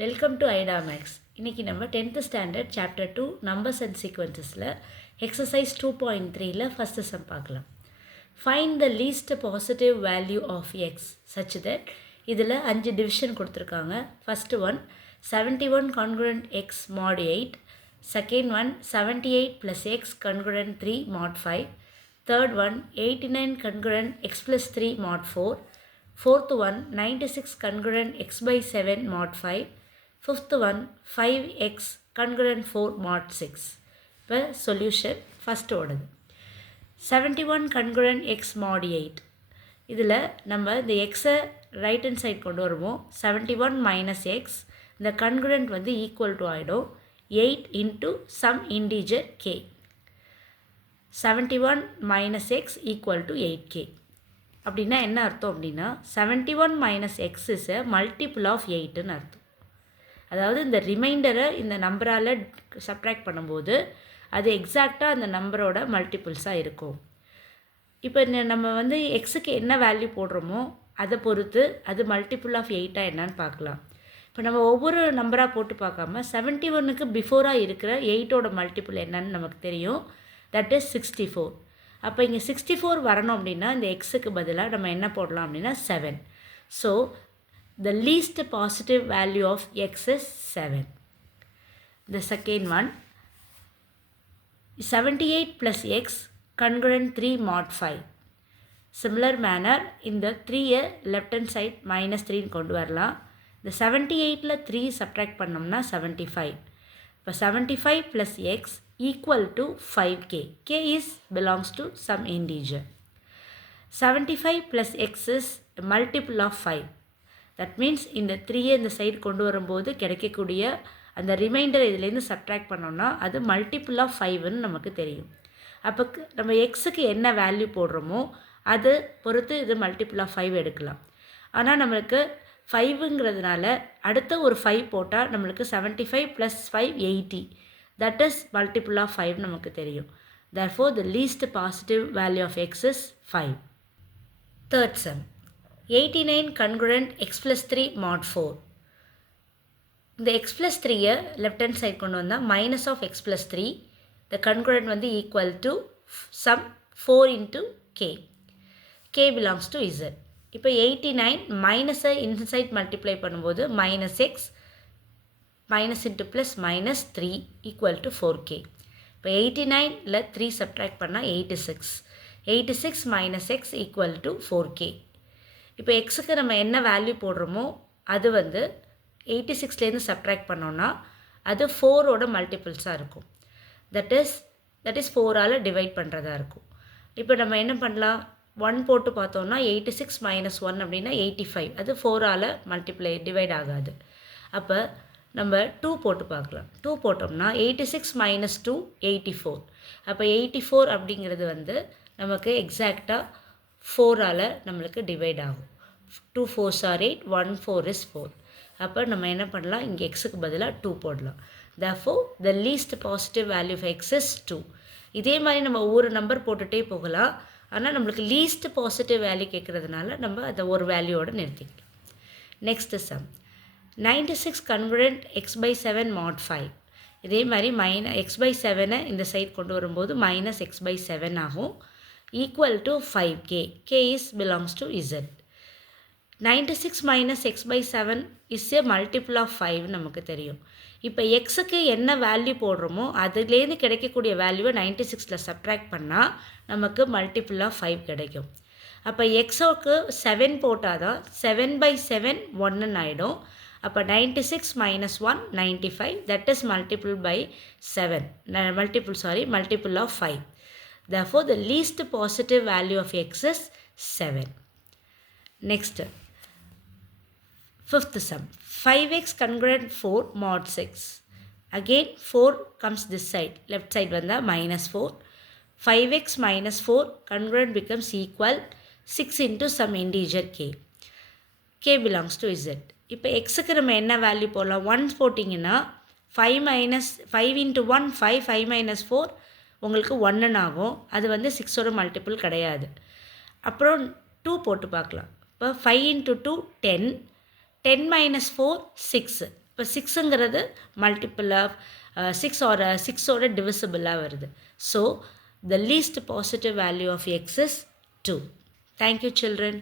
Welcome to ஐடாமேக்ஸ். இன்றைக்கி நம்ம 10th standard chapter 2 numbers and சீக்வன்சஸில் எக்ஸசைஸ் 2.3ல் ஃபஸ்ட்டு சம் பார்க்கலாம். Find the least positive value of x such that இதில் 5 division கொடுத்துருக்காங்க. First one 71 congruent x mod 8, second one 78 plus x congruent 3 mod 5, third one 89 congruent x plus 3 mod 4, fourth one 96 congruent x by 7 mod 5, fifth one 5x congruent 4 mod 6. இப்போ solution first ஓடுது 71 congruent x mod 8. இதில் நம்ம இந்த எக்ஸை right hand side கொண்டு வருவோம். 71 minus x, இந்த congruent வந்து ஈக்குவல் டு ஆகிடும் 8 into some integer k. 71 minus x equal to 8k. அப்படின்னா என்ன அர்த்தம் அப்படின்னா 71 minus x is a multiple of 8ன்னு அர்த்தம். அதாவது இந்த ரிமைண்டரை இந்த நம்பரால் சப்ட்ராக்ட் பண்ணும்போது அது எக்ஸாக்டாக அந்த நம்பரோட மல்டிபிள்ஸாக இருக்கும். இப்போ நம்ம வந்து எக்ஸுக்கு என்ன வேல்யூ போடுறோமோ அதை பொறுத்து அது மல்டிபிள் ஆஃப் 8ஆக என்னன்னு பார்க்கலாம். இப்போ நம்ம ஒவ்வொரு நம்பராக போட்டு பார்க்காம 71க்கு பிஃபோராக இருக்கிற 8ஓட மல்டிபிள் என்னன்னு நமக்கு தெரியும். That is 64. அப்போ இங்கே 64 வரணும் அப்படின்னா இந்த எக்ஸுக்கு பதிலாக நம்ம என்ன போடலாம் அப்படின்னா 7. So the least positive value of x is 7. The second one 78 plus x congruent 3 mod 5. Similar manner இந்த 3 left hand side minus 3 கொண்டு வரலாம். இந்த 78ல 3 subtract பண்ணோம்னா 75. இப்போ 75 plus x equal to 5k. k is belongs to some integer. 75 plus x is multiple of 5. That means இந்த 3 இந்த side கொண்டு வரும்போது கிடைக்கக்கூடிய அந்த ரிமைண்டர் இதுலேருந்து சப்ட்ராக்ட் பண்ணோம்னா அது மல்டிபிள் ஆஃப் 5ன்னு நமக்கு தெரியும். அப்போ நம்ம எக்ஸுக்கு என்ன வேல்யூ போடுறோமோ அது பொறுத்து இது மல்டிபிள் ஆஃப் 5 எடுக்கலாம். ஆனால் நம்மளுக்கு 5ங்கிறதுனால அடுத்த ஒரு 5 போட்டால் நம்மளுக்கு 75 + 5 80. தட் இஸ் மல்டிபிள் ஆஃப் 5 நமக்கு தெரியும். therefore the least positive value of x is 5. Third sum 89 congruent x plus 3 mod 4. இந்த x plus 3 left hand side கொண்டு வந்தால் minus of x plus 3, the congruent வந்து equal to sum 4 into k. k belongs to z. இப்போ 89 மைனஸை inside multiply பண்ணும்போது minus x minus into plus minus 3 equal to 4k. இப்போ 89ல 3 subtract பண்ணால் 86. 86 minus x equal to 4k. இப்போ எக்ஸுக்கு நம்ம என்ன வேல்யூ போடுறோமோ அது வந்து 86லேருந்து சப்ட்ராக்ட் பண்ணோன்னா அது 4ஓட மல்டிபிள்ஸாக இருக்கும். தட் இஸ் 4ஆல் டிவைட் பண்ணுறதா இருக்கும். இப்போ நம்ம என்ன பண்ணலாம், 1 போட்டு பார்த்தோம்னா 86 minus 1 அப்படின்னா 85. அது 4ஆல் டிவைட் ஆகாது. அப்போ நம்ம 2 போட்டு பார்க்கலாம். 2 போட்டோம்னா 86 minus 2 84. அப்போ 84 அப்படிங்கிறது வந்து நமக்கு எக்ஸாக்டாக 4ஆல் நம்மளுக்கு டிவைட் ஆகும். 2 4s are 8, 1 4 is 4. அப்போ நம்ம என்ன பண்ணலாம், இங்கே எக்ஸுக்கு பதிலாக 2 போடலாம். therefore the least positive value of x is 2. இதே மாதிரி நம்ம ஒவ்வொரு நம்பர் போட்டுகிட்டே போகலாம். ஆனால் நம்மளுக்கு லீஸ்ட் பாசிட்டிவ் வேல்யூ கேட்குறதுனால நம்ம அதை ஒரு வேல்யூவோடு நிறுத்திக்கலாம். Next sum 96 congruent x by 7 mod 5. இதே மாதிரி x by 7 இந்த சைட் கொண்டு வரும்போது minus x by 7 ஆகும். equal to 5k. k is belongs to z. 96 minus x by 7 is a multiple of 5 நமக்கு தெரியும். இப்போ எக்ஸுக்கு என்ன வேல்யூ போடுறோமோ அதுலேருந்து கிடைக்கக்கூடிய வேல்யூவை 96ல் சப்ட்ராக்ட் பண்ணால் நமக்கு மல்டிபிள் ஆஃப் 5 கிடைக்கும். அப்போ எக்ஸோக்கு 7 போட்டால் தான் 7 by 7 1ன்னு ஆகிடும். அப்போ 96 minus 1 95. That is multiple by 7 multiple of 5. therefore the least positive value of x is 7. Next, fifth sum 5x congruent 4 mod 6. Again 4 comes this side, left side வந்தா minus 4. 5x minus 4 congruent becomes equal 6 into some integer k. k belongs to z. இப்போ xக்கு நம்ம என்ன value போடலாம், 1 போட்டிங்கன்னா 5 into 1 5, 5 minus 4 உங்களுக்கு 1 ஆகும். அது வந்து 6ஓட மல்டிபிள் கிடையாது. அப்புறம் 2 போட்டு பார்க்கலாம். இப்போ 5 into 2 10, 10 minus 4 6. இப்போ சிக்ஸுங்கிறது மல்டிபிள் ஆஃப் சிக்ஸோட டிவிசிபிளாக வருது. So the least positive value of x is 2. Thank you children.